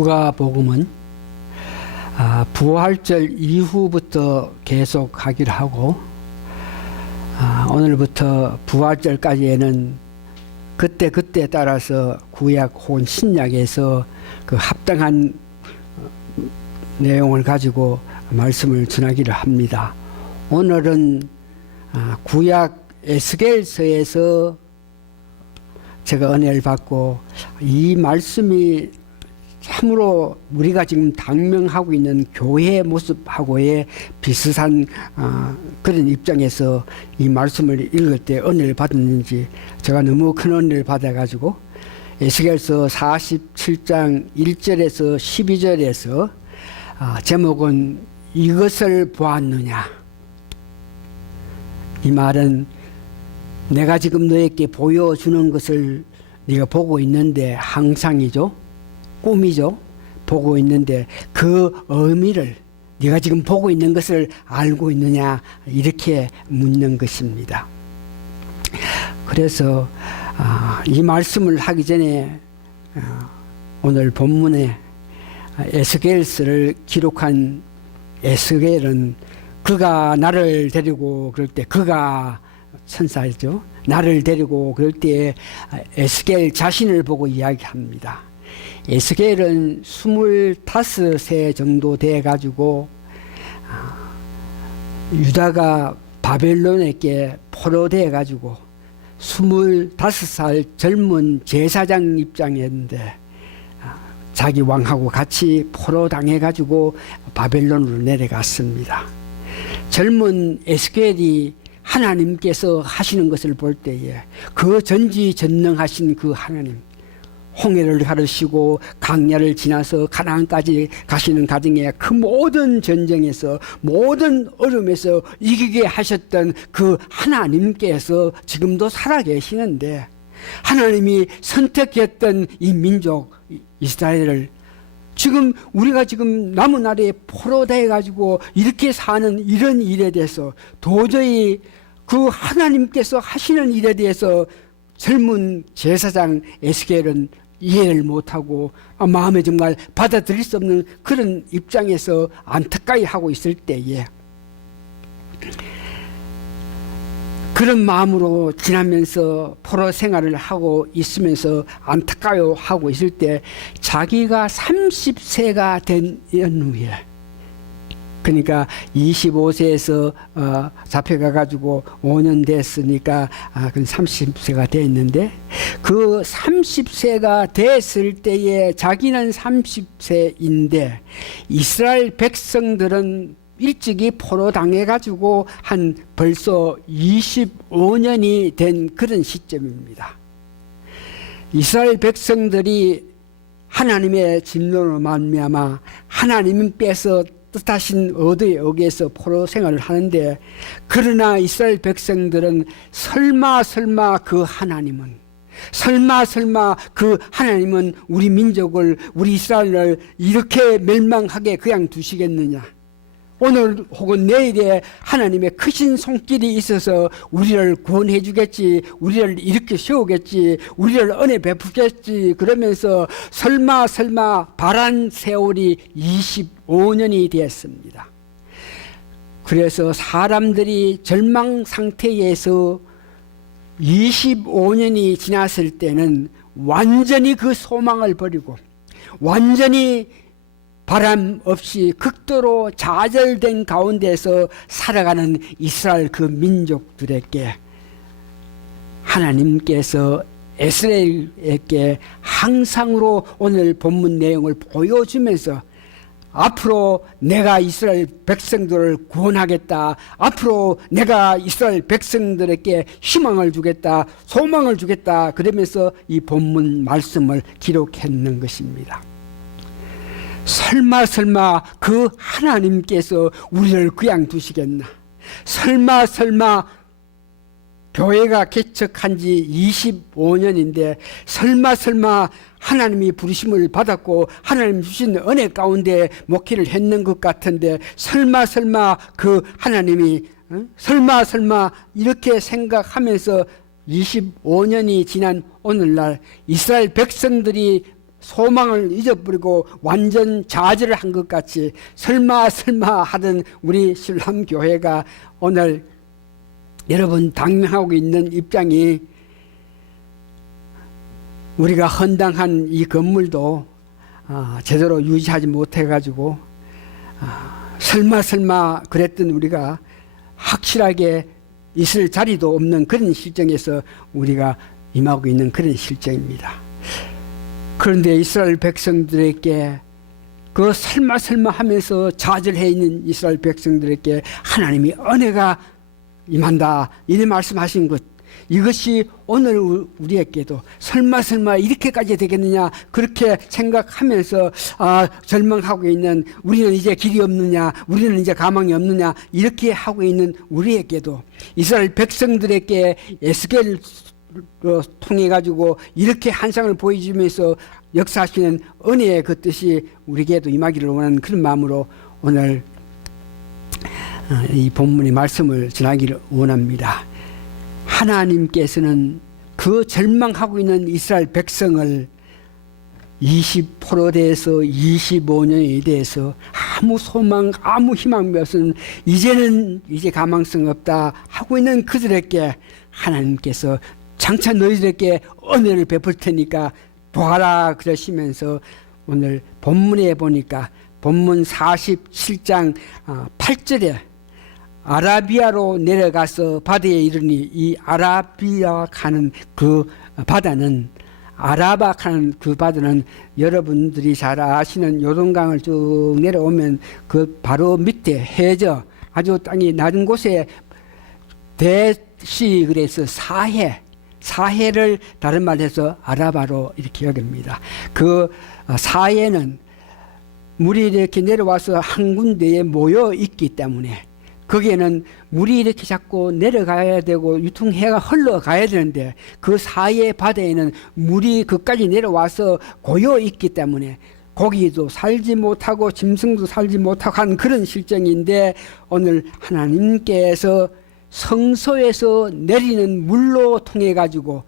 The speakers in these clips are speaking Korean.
누가복음은 부활절 이후부터 계속 하기로 하고 오늘부터 부활절까지에는 그때 따라서 구약 혹은 신약에서 그 합당한 내용을 가지고 말씀을 전하기를 합니다. 오늘은 구약 에스겔서에서 제가 은혜를 받고 이 말씀이 참으로 우리가 지금 당면하고 있는 교회의 모습하고의 비슷한 그런 입장에서 이 말씀을 읽을 때 은혜를 받았는지 제가 너무 큰 은혜를 받아가지고 에스겔서 47장 1절에서 12절에서 제목은 이것을 보았느냐. 이 말은 내가 지금 너에게 보여주는 것을 네가 보고 있는데 항상이죠. 꿈이죠. 보고 있는데 그 의미를 네가 지금 보고 있는 것을 알고 있느냐 이렇게 묻는 것입니다. 그래서 이 말씀을 하기 전에 오늘 본문에 에스겔서를 기록한 에스겔은 그가 나를 데리고 그럴 때 그가 천사죠. 나를 데리고 그럴 때 에스겔 자신을 보고 이야기합니다. 에스겔은 25세 정도 돼가지고 유다가 바벨론에게 포로돼가지고 25살 젊은 제사장 입장이었는데 자기 왕하고 같이 포로당해가지고 바벨론으로 내려갔습니다. 젊은 에스겔이 하나님께서 하시는 것을 볼 때에 그 전지전능하신 그 하나님, 홍해를 가르시고 강야를 지나서 가나안까지 가시는 과정에 그 모든 전쟁에서 모든 어려움에서 이기게 하셨던 그 하나님께서 지금도 살아계시는데 하나님이 선택했던 이 민족 이스라엘을 지금 우리가 지금 남은 나라에 포로돼 가지고 이렇게 사는 이런 일에 대해서 도저히 그 하나님께서 하시는 일에 대해서 젊은 제사장 에스겔은 이해를 못하고 마음에 정말 받아들일 수 없는 그런 입장에서 안타까이 하고 있을 때에 그런 마음으로 지나면서 포로 생활을 하고 있으면서 안타까워하고 있을 때 자기가 30세가 된 연후에 그러니까 25세에서 잡혀가 가지고 5년 됐으니까 30세가 됐는데 그 30세가 됐을 때에 자기는 30세인데 이스라엘 백성들은 일찍이 포로당해 가지고 한 벌써 25년이 된 그런 시점입니다. 이스라엘 백성들이 하나님의 진노로 말미암아 하나님께서 뜻하신 의도에 의해서 포로 생활을 하는데 그러나 이스라엘 백성들은 설마 그 하나님은 설마 그 하나님은 우리 민족을 우리 이스라엘을 이렇게 멸망하게 그냥 두시겠느냐. 오늘 혹은 내일에 하나님의 크신 손길이 있어서 우리를 구원해 주겠지, 우리를 이렇게 세우겠지, 우리를 은혜 베푸겠지 그러면서 설마 바란 세월이 25년이 되었습니다. 그래서 사람들이 절망 상태에서 25년이 지났을 때는 완전히 그 소망을 버리고 완전히 바람 없이 극도로 좌절된 가운데서 살아가는 이스라엘 그 민족들에게 하나님께서 에스겔에게 항상으로 오늘 본문 내용을 보여주면서 앞으로 내가 이스라엘 백성들을 구원하겠다. 앞으로 내가 이스라엘 백성들에게 희망을 주겠다. 소망을 주겠다. 그러면서 이 본문 말씀을 기록했는 것입니다. 설마 그 하나님께서 우리를 그냥 두시겠나. 설마 교회가 개척한 지 25년인데 설마 하나님이 부르심을 받았고 하나님 주신 은혜 가운데 목회를 했는 것 같은데 설마 그 하나님이 설마 이렇게 생각하면서 25년이 지난 오늘날 이스라엘 백성들이 소망을 잊어버리고 완전 좌절을 한 것 같이 설마 하던 우리 신람교회가 오늘 여러분 당면하고 있는 입장이 우리가 헌당한 이 건물도 제대로 유지하지 못해가지고 설마 그랬던 우리가 확실하게 있을 자리도 없는 그런 실정에서 우리가 임하고 있는 그런 실정입니다. 그런데 이스라엘 백성들에게 그 설마 하면서 좌절해 있는 이스라엘 백성들에게 하나님이 은혜가 임한다 이렇게 말씀하신 것, 이것이 오늘 우리에게도 설마 이렇게까지 되겠느냐 그렇게 생각하면서 절망하고 있는 우리는 이제 길이 없느냐, 우리는 이제 가망이 없느냐 이렇게 하고 있는 우리에게도 이스라엘 백성들에게 에스겔을 통해 가지고 이렇게 환상을 보여주면서 역사하시는 은혜의 그 뜻이 우리에게도 임하기를 원하는 그런 마음으로 오늘 이 본문의 말씀을 전하기를 원합니다. 하나님께서는 그 절망하고 있는 이스라엘 백성을 20%대에서 25년에 대해서 아무 소망 아무 희망이 없은 이제 가망성 없다 하고 있는 그들에게 하나님께서 장차 너희들에게 은혜를 베풀 테니까 보아라 그러시면서 오늘 본문에 보니까 본문 47장 8절에 아라비아로 내려가서 바다에 이르니 이 아라비아 가는 그 바다는 아라바 가는 그 바다는 여러분들이 잘 아시는 요동강을 쭉 내려오면 그 바로 밑에 해저 아주 땅이 낮은 곳에 대시 그래서 사해를 다른 말로 해서 아라바로 이렇게 여깁니다. 그 사해는 물이 이렇게 내려와서 한 군데에 모여 있기 때문에 거기에는 물이 이렇게 자꾸 내려가야 되고 유통해가 흘러가야 되는데 그 사이의 바다에는 물이 그까지 내려와서 고여 있기 때문에 고기도 살지 못하고 짐승도 살지 못하고 하는 그런 실정인데 오늘 하나님께서 성소에서 내리는 물로 통해 가지고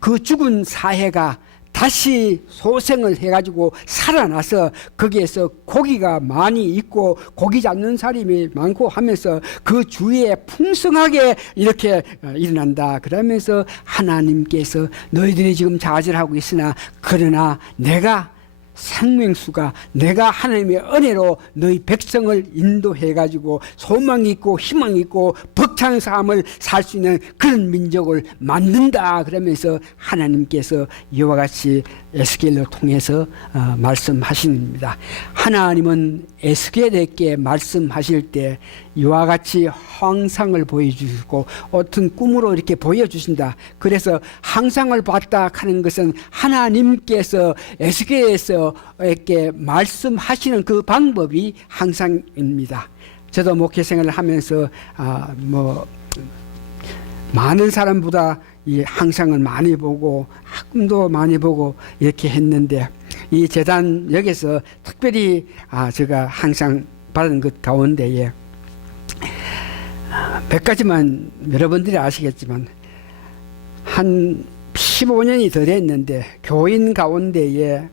그 죽은 사해가 다시 소생을 해가지고 살아나서 거기에서 고기가 많이 있고 고기 잡는 사람이 많고 하면서 그 주위에 풍성하게 이렇게 일어난다. 그러면서 하나님께서 너희들이 지금 좌절하고 있으나 그러나 내가 생명수가 내가 하나님의 은혜로 너희 백성을 인도해가지고 소망이 있고 희망이 있고 벅찬 삶을 살 수 있는 그런 민족을 만든다. 그러면서 하나님께서 이와 같이 에스겔을 통해서 말씀하십니다. 하나님은 에스겔에게 말씀하실 때 이와 같이 환상을 보여주시고 어떤 꿈으로 이렇게 보여주신다. 그래서 환상을 봤다 하는 것은 하나님께서 에스겔에게 말씀하시는 그 방법이 항상입니다. 저도 목회생활을 하면서 많은 사람보다 이 항상을 많이 보고 꿈도 많이 보고 이렇게 했는데 이 재단 여기서 특별히 제가 항상 받은 것 가운데에 몇 가지만 여러분들이 아시겠지만 한 15년이 더 됐는데 교인 가운데에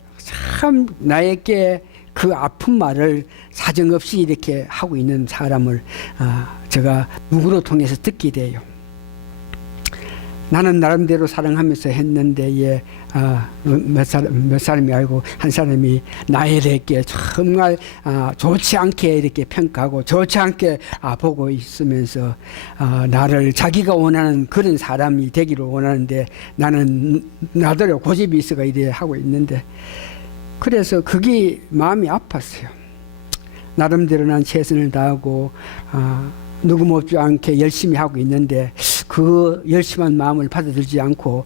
참 나에게 그 아픈 말을 사정없이 이렇게 하고 있는 사람을 제가 누구로 통해서 듣게 돼요. 나는 나름대로 사랑하면서 했는데 몇 사람이 알고 한 사람이 나에 대해 정말 좋지 않게 이렇게 평가하고 좋지 않게 보고 있으면서 나를 자기가 원하는 그런 사람이 되기를 원하는데 나는 나대로 고집이 있어가 이래 하고 있는데 그래서 그게 마음이 아팠어요. 나름대로 난 최선을 다하고 누구 못지 않게 열심히 하고 있는데 그 열심한 마음을 받아들이지 않고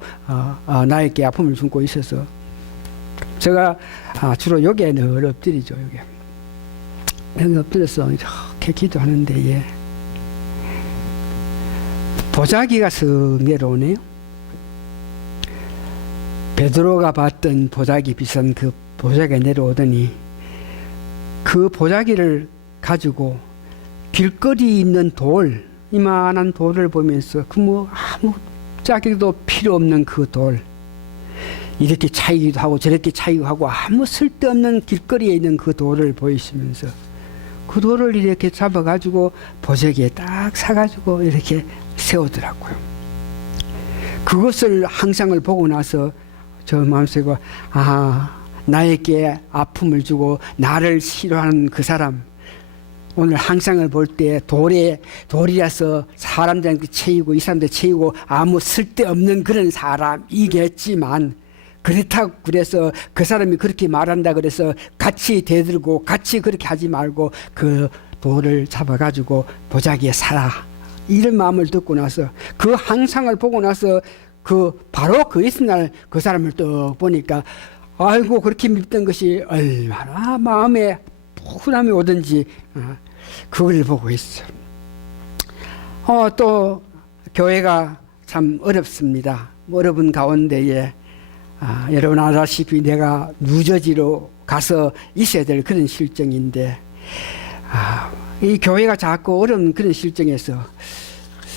나에게 아픔을 주고 있어서 제가 주로 여기에 늘 엎드리죠. 여기 엎드려서 이렇게 기도하는데 보자기가 쓱 내려오네요. 베드로가 봤던 보자기 비싼 그 보자기가 내려오더니 그 보자기를 가지고 길거리 있는 돌, 이만한 돌을 보면서 아무 짝에도 필요 없는 그 돌, 이렇게 차이기도 하고 저렇게 차이기도 하고 아무 쓸데없는 길거리에 있는 그 돌을 보이시면서 그 돌을 이렇게 잡아가지고 보자기에 딱 사가지고 이렇게 세우더라고요. 그것을 항상을 보고 나서 저 마음속에 나에게 아픔을 주고 나를 싫어하는 그 사람, 오늘 항상을 볼 때 돌이라서 사람들한테 채이고 이 사람들 채이고 아무 쓸데없는 그런 사람이겠지만, 그렇다고 그래서 그 사람이 그렇게 말한다 그래서 같이 대들고 같이 그렇게 하지 말고 그 돌을 잡아가지고 보자기에 살아, 이런 마음을 듣고 나서 그 항상을 보고 나서 바로 그 이튿날 그 사람을 또 보니까 아이고 그렇게 믿던 것이 얼마나 마음에 푸근함이 오든지 그걸 보고 있어. 또 교회가 참 어렵습니다. 어려운 가운데에 여러분 아다시피 내가 뉴저지로 가서 있어야 될 그런 실정인데, 이 교회가 자꾸 어려운 그런 실정에서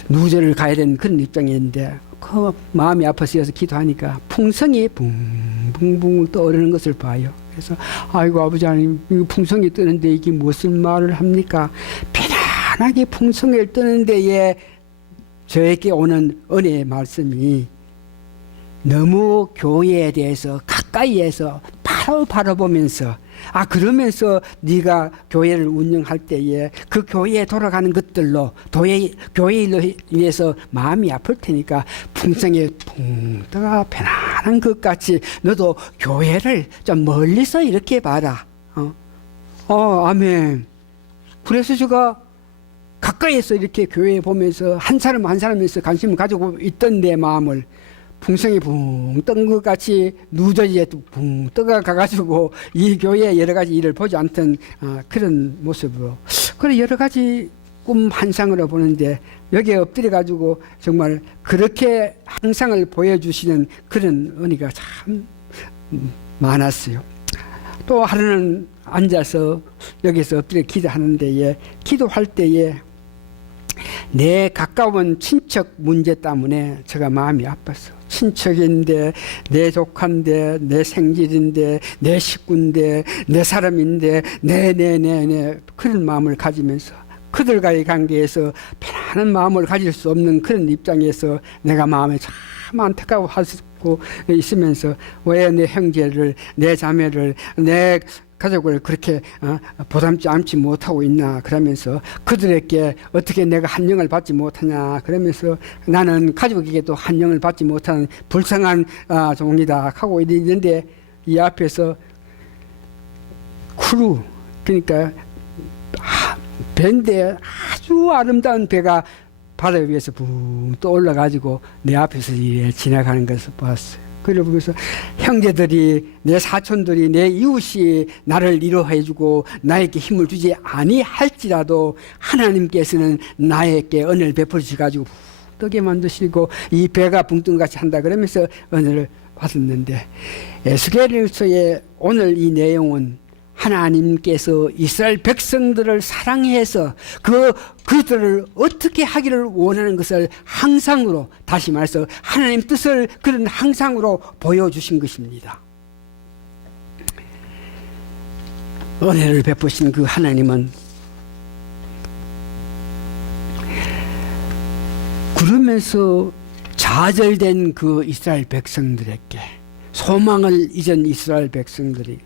뉴저를 가야 되는 그런 입장인데 그 마음이 아파서 기도하니까 풍성이 붕붕붕 떠오르는 것을 봐요. 그래서 아이고 아버지 하나님, 이 풍성이 뜨는데 이게 무슨 말을 합니까? 편안하게 풍성을 뜨는 데에 저에게 오는 은혜의 말씀이 너무 교회에 대해서 가까이에서 바로 보면서 그러면서 네가 교회를 운영할 때에 그 교회에 돌아가는 것들로 교회로 인해서 마음이 아플 테니까 풍성에 붕 떠가 편안한 것 같이 너도 교회를 좀 멀리서 이렇게 봐라. 아멘. 그래서 제가 가까이에서 이렇게 교회 보면서 한 사람 한 사람에서 관심을 가지고 있던 내 마음을 풍성이 붕 뜬 것 같이 누저지에 붕 떠가 가가지고 이 교회의 여러 가지 일을 보지 않던 그런 모습으로, 그래 여러 가지 꿈 환상으로 보는데 여기에 엎드려 가지고 정말 그렇게 항상을 보여주시는 그런 은혜가 참 많았어요. 또 하루는 앉아서 여기서 엎드려 기도할 때에 내 가까운 친척 문제 때문에 제가 마음이 아팠어. 친척인데, 내 조카인데, 내 생질인데, 내 식구인데, 내 사람인데, 네 그런 마음을 가지면서 그들과의 관계에서 편안한 마음을 가질 수 없는 그런 입장에서 내가 마음에 참 안타까워하고 있으면서 왜 내 형제를, 내 자매를, 내 가족을 그렇게 보담지 않지 못하고 있나, 그러면서 그들에게 어떻게 내가 한영을 받지 못하냐, 그러면서 나는 가족에게도 한영을 받지 못하는 불쌍한 종이다 하고 있는데, 이 앞에서 그러니까 배인데 아주 아름다운 배가 바다 위에서 붕 떠올라가지고 내 앞에서 지나가는 것을 봤어요. 그러면서 형제들이, 내 사촌들이, 내 이웃이 나를 위로해주고 나에게 힘을 주지 아니할지라도 하나님께서는 나에게 은혜를 베풀어주셔가지고 뜨게 만드시고 이 배가 붕뜬같이 한다 그러면서 은혜를 받았는데, 에스겔서의 오늘 이 내용은 하나님께서 이스라엘 백성들을 사랑해서 그들을 어떻게 하기를 원하는 것을 항상으로, 다시 말해서 하나님 뜻을 그런 항상으로 보여주신 것입니다. 은혜를 베푸신 그 하나님은 그러면서 좌절된 그 이스라엘 백성들에게, 소망을 잊은 이스라엘 백성들이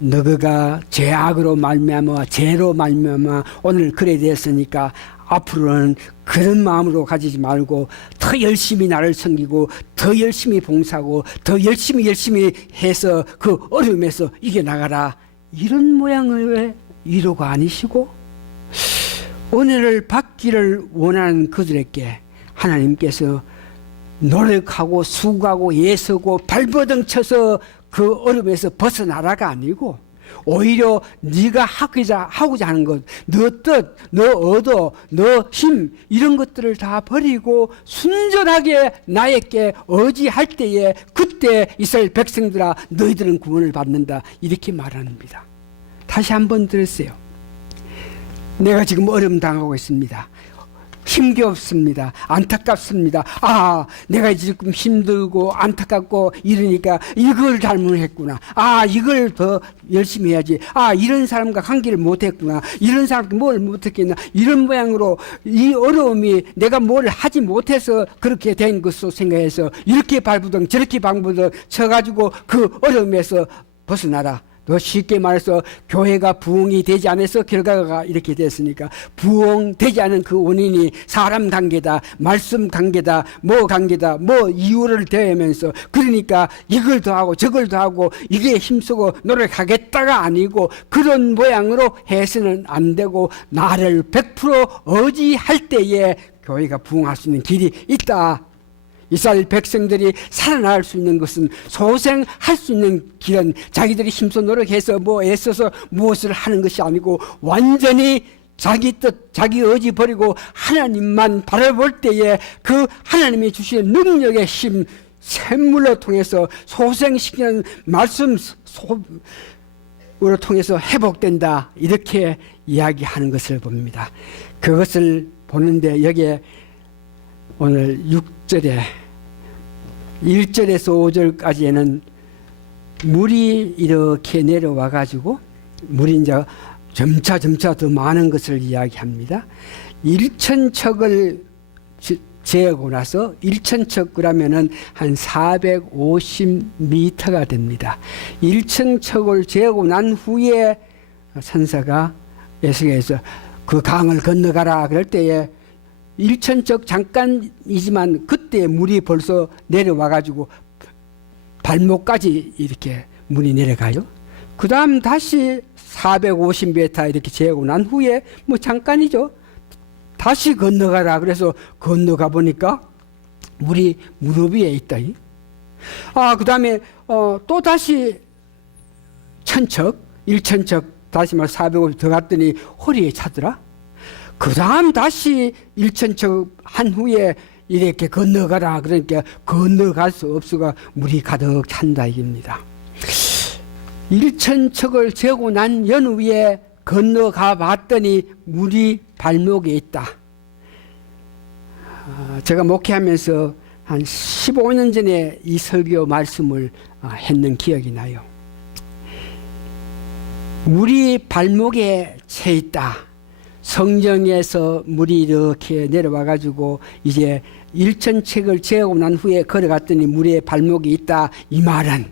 너희가 죄악으로 말미암아 죄로 말미암아 오늘 그래 되었으니까 앞으로는 그런 마음으로 가지지 말고 더 열심히 나를 섬기고 더 열심히 봉사하고 더 열심히 해서 그 어려움에서 이겨나가라, 이런 모양의 위로가 아니시고 은혜를 받기를 원하는 그들에게 하나님께서 노력하고 수고하고 애쓰고 발버둥 쳐서 그 어려움에서 벗어나라가 아니고 오히려 네가 하고자 하는 것, 너 뜻, 너 의도, 너 힘, 이런 것들을 다 버리고 순전하게 나에게 의지할 때에 그때 이스라엘 백성들아 너희들은 구원을 받는다, 이렇게 말합니다. 다시 한번 들으세요. 내가 지금 어려움 당하고 있습니다. 힘겹습니다. 안타깝습니다. 아, 내가 지금 힘들고 안타깝고 이러니까 이걸 잘못했구나. 아, 이걸 더 열심히 해야지. 아, 이런 사람과 관계를 못했구나. 이런 사람께 뭘 못했겠나. 이런 모양으로 이 어려움이 내가 뭘 하지 못해서 그렇게 된 것으로 생각해서 이렇게 발부둥 저렇게 방부둥 쳐가지고 그 어려움에서 벗어나라. 더 쉽게 말해서 교회가 부흥이 되지 않아서 결과가 이렇게 됐으니까 부흥되지 않은 그 원인이 사람 관계다, 말씀 관계다, 뭐 관계다, 뭐 이유를 대면서 그러니까 이걸 더하고 저걸 더하고 이게 힘쓰고 노력하겠다가 아니고 그런 모양으로 해서는 안 되고 나를 100% 의지할 때에 교회가 부흥할 수 있는 길이 있다. 이스라엘 백성들이 살아날 수 있는 것은 소생할 수 있는 길은 자기들이 힘써 노력해서 뭐 애써서 무엇을 하는 것이 아니고 완전히 자기 뜻, 자기 의지 버리고 하나님만 바라볼 때에 그 하나님이 주시는 능력의 힘, 샘물로 통해서 소생시키는 말씀 으로 통해서 회복된다. 이렇게 이야기하는 것을 봅니다. 그것을 보는데 여기에 오늘 6절에 1절에서 5절까지에는 물이 이렇게 내려와 가지고 물이 이제 점차 더 많은 것을 이야기합니다. 1,000척을 재고 나서 1,000척 그러면은 한 450m가 됩니다. 1,000척을 재고 난 후에 천사가 예수께서 그 강을 건너가라 그럴 때에 1,000척 잠깐이지만 그때 물이 벌써 내려와 가지고 발목까지 이렇게 물이 내려가요. 그 다음 다시 450m 이렇게 재고 난 후에 뭐 잠깐이죠. 다시 건너가라 그래서 건너가 보니까 물이 무릎 위에 있다. 아, 그 다음에 또 다시 1,000척 1,000척 다시 말 450 더 갔더니 허리에 차더라. 그 다음 다시 1,000척 한 후에 이렇게 건너가라 그러니까 건너갈 수 없어가 물이 가득 찬다 이깁니다. 1,000척을 재고 난 연후에 건너가 봤더니 물이 발목에 있다. 제가 목회하면서 한 15년 전에 이 설교 말씀을 했는 기억이 나요. 물이 발목에 채 있다. 성경에서 물이 이렇게 내려와 가지고 이제 1,000척을 재고 난 후에 걸어갔더니 물에 발목이 있다. 이 말은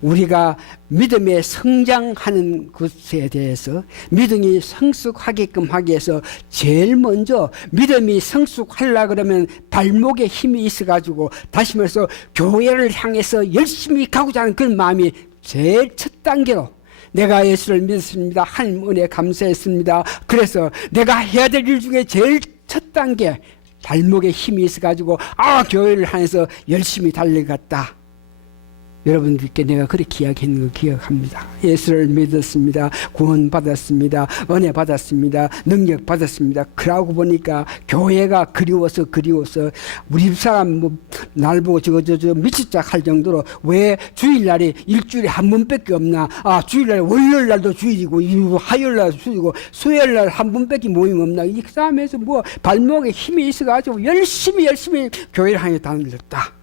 우리가 믿음에 성장하는 것에 대해서 믿음이 성숙하게끔 하기 위해서 제일 먼저 믿음이 성숙하려고 그러면 발목에 힘이 있어 가지고 다시 말해서 교회를 향해서 열심히 가고자 하는 그런 마음이 제일 첫 단계로 내가 예수를 믿었습니다. 하나님 은혜 감사했습니다. 그래서 내가 해야 될 일 중에 제일 첫 단계 발목에 힘이 있어 가지고 교회를 향해서 열심히 달려갔다. 여러분들께 내가 그렇게 이야기했는 걸 기억합니다. 예수를 믿었습니다. 구원 받았습니다. 은혜 받았습니다. 능력 받았습니다. 그러고 보니까 교회가 그리워서 우리 집사람 날 보고 저거 미치짝 할 정도로 왜 주일날이 일주일에 한 번밖에 없나. 주일날 월요일날도 주일이고 화요일날도 주일이고 수요일날 한 번밖에 모임 없나. 이 싸움에서 뭐 발목에 힘이 있어가지고 열심히 교회를 향해 다녔다.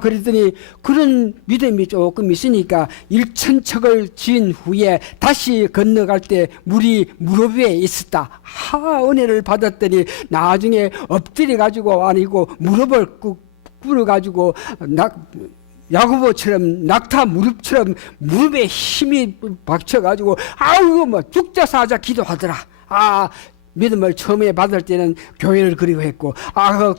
그랬더니 그런 믿음이 조금 있으니까 1,000척을 지은 후에 다시 건너갈 때 물이 무릎 위에 있었다. 은혜를 받았더니 나중에 엎드려 가지고 아니고 무릎을 꿇어 가지고 야고보처럼 낙타 무릎처럼 무릎에 힘이 박혀 가지고 뭐 죽자 사자 기도하더라. 믿음을 처음에 받을 때는 교회를 그리워했고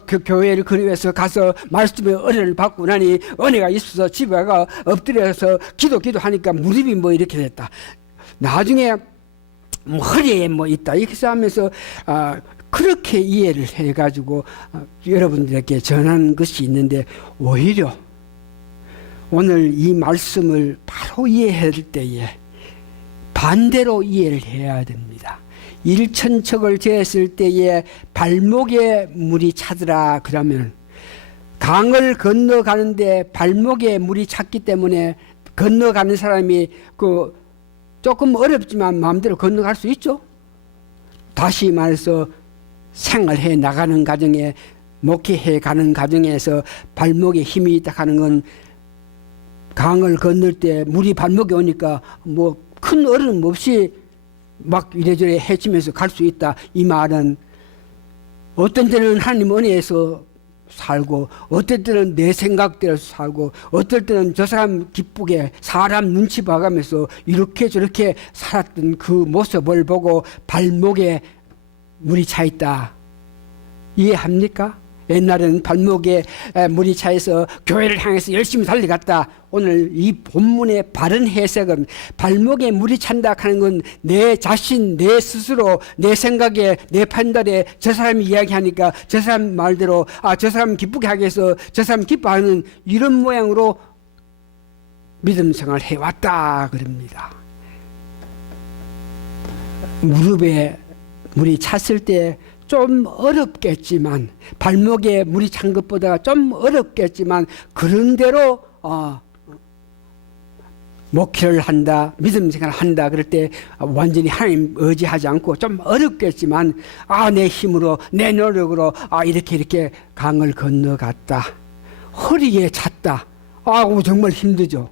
그 교회를 그리워해서 가서 말씀의 은혜를 받고 나니 은혜가 있어서 집에 가 엎드려서 기도하니까 무릎이 뭐 이렇게 됐다. 나중에 허리에 뭐 있다 이렇게 하면서 그렇게 이해를 해가지고 여러분들에게 전하는 것이 있는데 오히려 오늘 이 말씀을 바로 이해할 때에 반대로 이해를 해야 됩니다. 1,000척을 재었을 때에 발목에 물이 차더라 그러면 강을 건너가는데 발목에 물이 찼기 때문에 건너가는 사람이 조금 어렵지만 마음대로 건너갈 수 있죠. 다시 말해서 생활해 나가는 과정에 목회해 가는 과정에서 발목에 힘이 있다 하는 건 강을 건널 때 물이 발목에 오니까 뭐 큰 어려움 없이 막 이래저래 헤치면서 갈 수 있다. 이 말은 어떤 때는 하나님 은혜에서 살고 어떨 때는 내 생각대로 살고 어떨 때는 저 사람 기쁘게 사람 눈치 봐가면서 이렇게 저렇게 살았던 그 모습을 보고 발목에 물이 차 있다. 이해합니까? 옛날에는 발목에 물이 차서 교회를 향해서 열심히 달려갔다. 오늘 이 본문의 바른 해석은 발목에 물이 찬다 하는 건 내 자신, 내 스스로, 내 생각에, 내 판단에 저 사람이 이야기하니까 저 사람 말대로 저 사람 기쁘게 하기 위해서 저 사람 기뻐하는 이런 모양으로 믿음 생활을 해왔다 그럽니다. 무릎에 물이 찼을 때 좀 어렵겠지만 발목에 물이 찬 것보다 좀 어렵겠지만 그런대로 목회를 한다, 믿음 생활을 한다 그럴 때 완전히 하나님 의지하지 않고 좀 어렵겠지만 내 힘으로 내 노력으로 이렇게 강을 건너갔다. 허리에 찼다. 정말 힘들죠.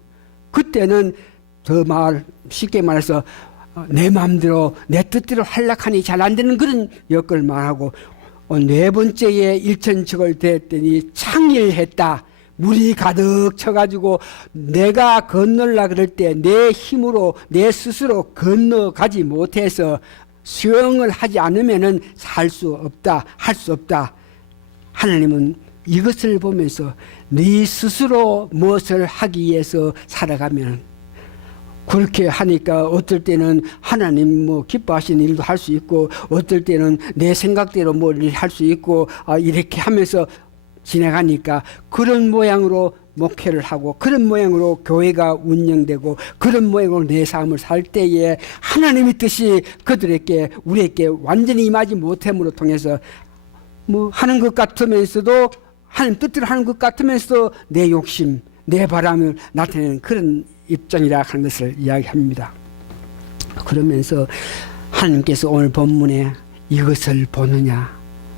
그때는 쉽게 말해서 내 마음대로 내 뜻대로 활락하니 잘 안 되는 그런 여건을 말하고 네 번째에 일천척을 대했더니 창일했다. 물이 가득 쳐가지고 내가 건널라 그럴 때 내 힘으로 내 스스로 건너가지 못해서 수영을 하지 않으면은 살 수 없다, 할 수 없다. 하나님은 이것을 보면서 네 스스로 무엇을 하기 위해서 살아가면 그렇게 하니까 어떨 때는 하나님 기뻐하시는 일도 할 수 있고 어떨 때는 내 생각대로 뭘 할 수 있고 이렇게 하면서 지나가니까 그런 모양으로 목회를 하고 그런 모양으로 교회가 운영되고 그런 모양으로 내 삶을 살 때에 하나님의 뜻이 그들에게 우리에게 완전히 임하지 못함으로 통해서 하는 것 같으면서도 하나님 뜻대로 하는 것 같으면서도 내 욕심, 내 바람을 나타내는 그런 입장이라 하는 것을 이야기합니다. 그러면서 하나님께서 오늘 본문에 이것을 보느냐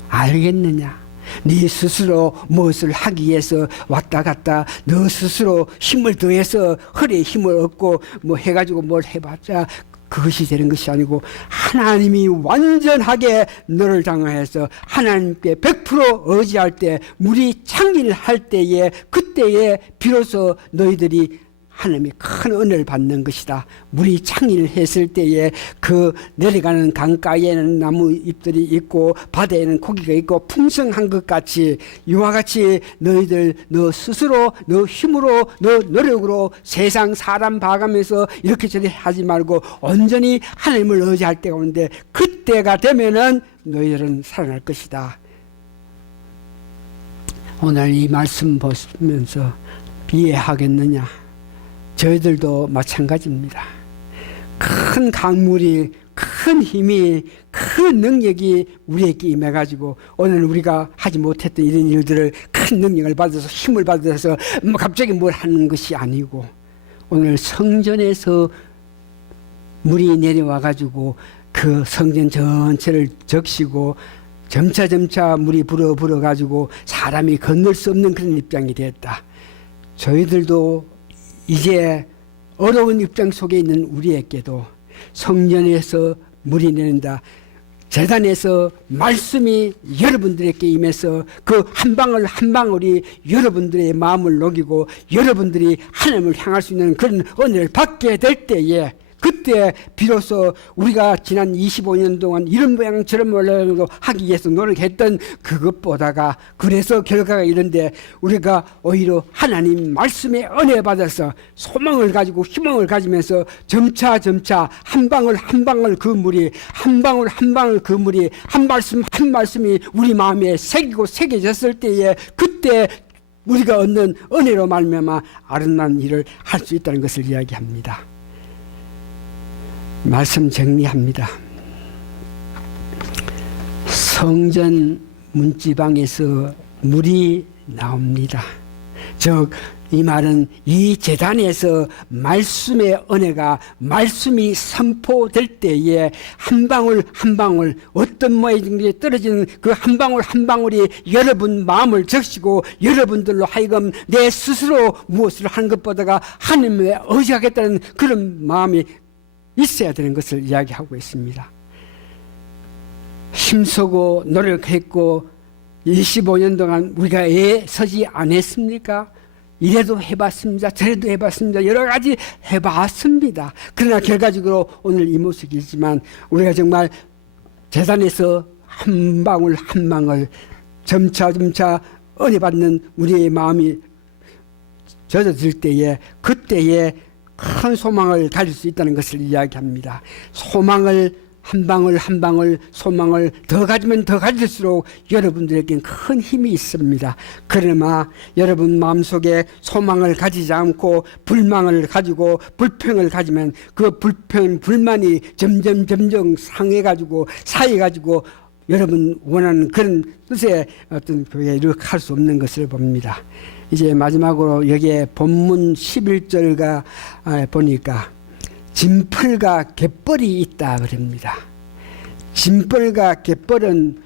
알겠느냐 네 스스로 무엇을 하기 위해서 왔다 갔다 너 스스로 힘을 더해서 허리에 힘을 얻고 해가지고 뭘 해봤자 그것이 되는 것이 아니고 하나님이 완전하게 너를 장악해서 하나님께 100% 의지할 때 물이 창일할 때에 그때에 비로소 너희들이 하나님이 큰 은혜를 받는 것이다. 물이 창일했을 때에 그 내려가는 강가에는 나무 잎들이 있고 바다에는 고기가 있고 풍성한 것 같이 이와 같이 너희들 너 스스로 너 힘으로 너 노력으로 세상 사람 봐가면서 이렇게 저렇게 하지 말고 온전히 하나님을 의지할 때가 오는데 그때가 되면은 너희들은 살아날 것이다. 오늘 이 말씀 보면서 이해하겠느냐? 저희들도 마찬가지입니다. 큰 강물이 큰 힘이 큰 능력이 우리에게 임해가지고 오늘 우리가 하지 못했던 이런 일들을 큰 능력을 받아서 힘을 받아서 갑자기 뭘 하는 것이 아니고 오늘 성전에서 물이 내려와가지고 그 성전 전체를 적시고 점차 물이 불어가지고 사람이 건널 수 없는 그런 입장이 됐다. 저희들도 이제 어려운 입장 속에 있는 우리에게도 성전에서 물이 내린다. 재단에서 말씀이 여러분들에게 임해서 그 한 방울 한 방울이 여러분들의 마음을 녹이고 여러분들이 하나님을 향할 수 있는 그런 은혜를 받게 될 때에 그때 비로소 우리가 지난 25년 동안 이런 모양 저런 모양으로 하기 위해서 노력했던 그것보다가 그래서 결과가 이런데 우리가 오히려 하나님 말씀에 은혜 받아서 소망을 가지고 희망을 가지면서 점차 한 방울 한 방울 그 물이 한 방울 한 방울 그 물이 한 말씀 한 말씀이 우리 마음에 새겨졌을 때에 그때 우리가 얻는 은혜로 말미암아 아름다운 일을 할 수 있다는 것을 이야기합니다. 말씀 정리합니다. 성전 문지방에서 물이 나옵니다. 즉 이 말은 이 제단에서 말씀의 은혜가 말씀이 선포될 때에 한 방울 한 방울 어떤 모양에 떨어지는 그 한 방울 한 방울이 여러분 마음을 적시고 여러분들로 하여금 내 스스로 무엇을 하는 것보다가 하나님에 의지하겠다는 그런 마음이 있어야 되는 것을 이야기하고 있습니다. 힘쓰고 노력했고 25년 동안 우리가 애 서지 않았습니까? 이래도 해봤습니다. 저래도 해봤습니다. 여러 가지 해봤습니다. 그러나 결과적으로 오늘 이 모습이지만 우리가 정말 제단에서 한 방울 한 방울 점차 은혜 받는 우리의 마음이 젖어들 때에 그때에 큰 소망을 가질 수 있다는 것을 이야기합니다. 소망을 한 방울 한 방울 소망을 더 가지면 더 가질수록 여러분들에게는 큰 힘이 있습니다. 그러나 여러분 마음속에 소망을 가지지 않고 불망을 가지고 불평을 가지면 그 불평 불만이 점점 상해가지고 쌓여가지고 여러분 원하는 그런 뜻의 어떤 그게 이룩할 수 없는 것을 봅니다. 이제 마지막으로 여기에 본문 11절가 보니까 진펄과 갯벌이 있다 그럽니다. 진펄과 갯벌은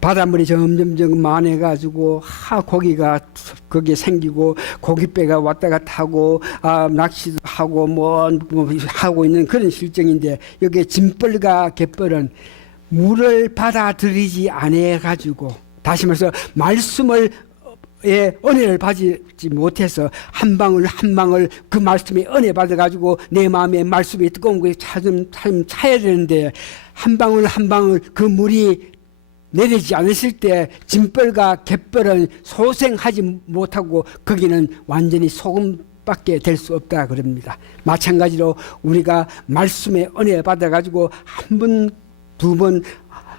바닷물이 점점 많아가지고 고기가 거기에 생기고 고깃배가 왔다 갔다 하고 낚시도 하고 뭐 하고 있는 그런 실정인데 여기에 진펄과 갯벌은 물을 받아들이지 않아가지고 다시 말해서 말씀을 은혜를 받지 못해서 한 방울 한 방울 그 말씀에 은혜 받아가지고 내 마음에 말씀이 뜨거운 것이 차야 되는데 한 방울 한 방울 그 물이 내리지 않았을 때 진벌과 갯벌은 소생하지 못하고 거기는 완전히 소금밖에 될 수 없다 그럽니다. 마찬가지로 우리가 말씀에 은혜 받아가지고 한 번, 두 번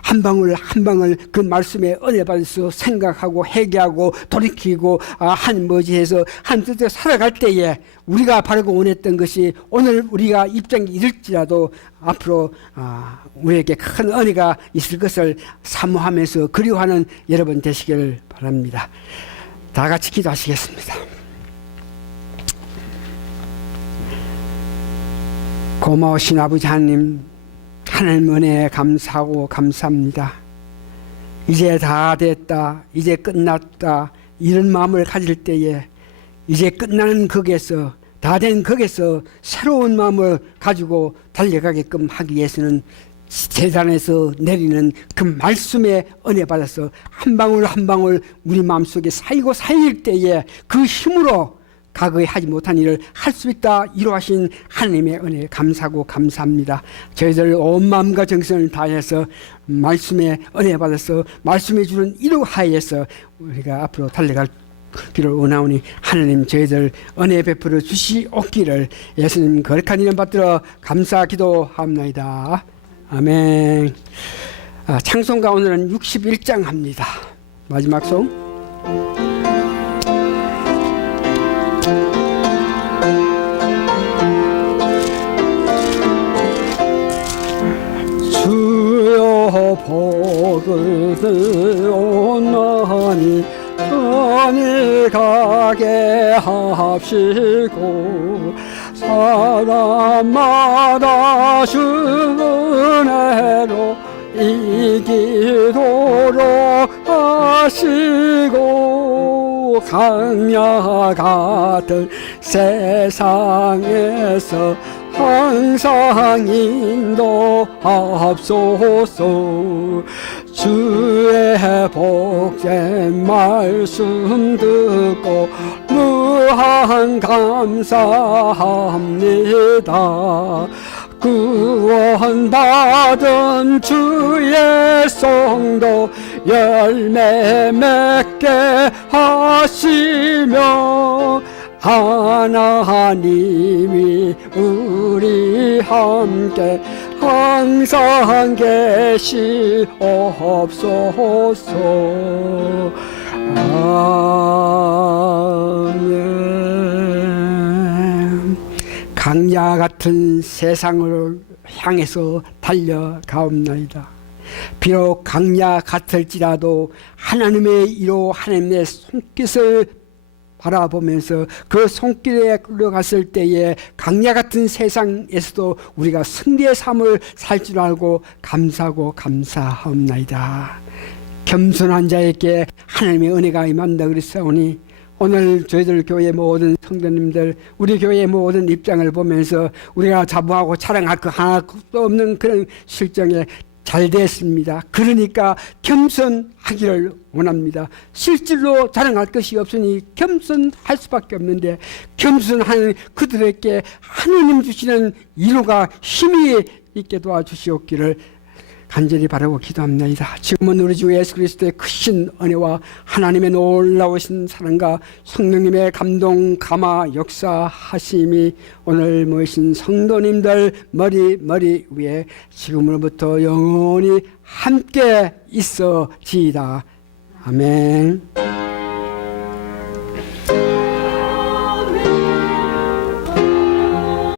한 방울 한 방울 그 말씀에 은혜 받아서 생각하고 회개하고 돌이키고 하나님 의지해서 하나님 뜻대로 살아갈 때에 우리가 바라고 원했던 것이 오늘 우리가 입장이 이럴지라도 앞으로 우리에게 큰 은혜가 있을 것을 사모하면서 그리워하는 여러분 되시길 바랍니다. 다 같이 기도하시겠습니다. 고마우신 아버지 하나님, 하나님 은혜에 감사하고 감사합니다. 이제 다 됐다, 이제 끝났다, 이런 마음을 가질 때에 이제 끝나는 거기에서 다 된 거기에서 새로운 마음을 가지고 달려가게끔 하기 위해서는 제단에서 내리는 그 말씀에 은혜 받아서 한 방울 한 방울 우리 마음속에 쌓일 때에 그 힘으로 과거에 하지 못한 일을 할 수 있다 이루하신 하나님의 은혜에 감사하고 감사합니다. 저희들 온 마음과 정성을 다해서 말씀에 은혜 받아서 말씀해 주는 이루하여서 우리가 앞으로 달려갈 길을 원하오니 하나님 저희들 은혜 베풀어 주시옵기를 예수님 거룩한 이름 받들어 감사 기도합니다. 아멘. 찬송가 오늘은 61장 합니다. 마지막 송. 복을 들어오나니 편히 가게 합시고 사람마다 주는 은혜로 이기도록 하시고 강야 같은 세상에서 항상 인도하옵소서. 주의 복된 말씀 듣고 무한 감사합니다. 구원받은 주의 성도 열매 맺게 하시며 하나님이 우리 함께 항상 계시옵소서. 아멘. 강야 같은 세상을 향해서 달려가옵나이다. 비록 강야 같을지라도 하나님의 이로 하나님의 손깃을 바라보면서 그 손길에 끌려갔을 때에 강야 같은 세상에서도 우리가 승리의 삶을 살 줄 알고 감사하고 감사하옵나이다. 겸손한 자에게 하나님의 은혜가 임한다 그랬사오니 오늘 저희들 교회 모든 성도님들, 우리 교회 모든 입장을 보면서 우리가 자부하고 자랑할 거 하나도 없는 그런 실정에 잘 됐습니다. 그러니까 겸손하기를 원합니다. 실질로 자랑할 것이 없으니 겸손할 수밖에 없는데 겸손한 그들에게 하느님 주시는 위로가 힘이 있게 도와주시옵기를 간절히 바라고 기도합니다. 지금은 우리 주 예수 그리스도의 크신 은혜와 하나님의 놀라우신 사랑과 성령님의 감동 감화 역사하심이 오늘 모이신 성도님들 머리 위에 지금으로부터 영원히 함께 있어지이다. 아멘.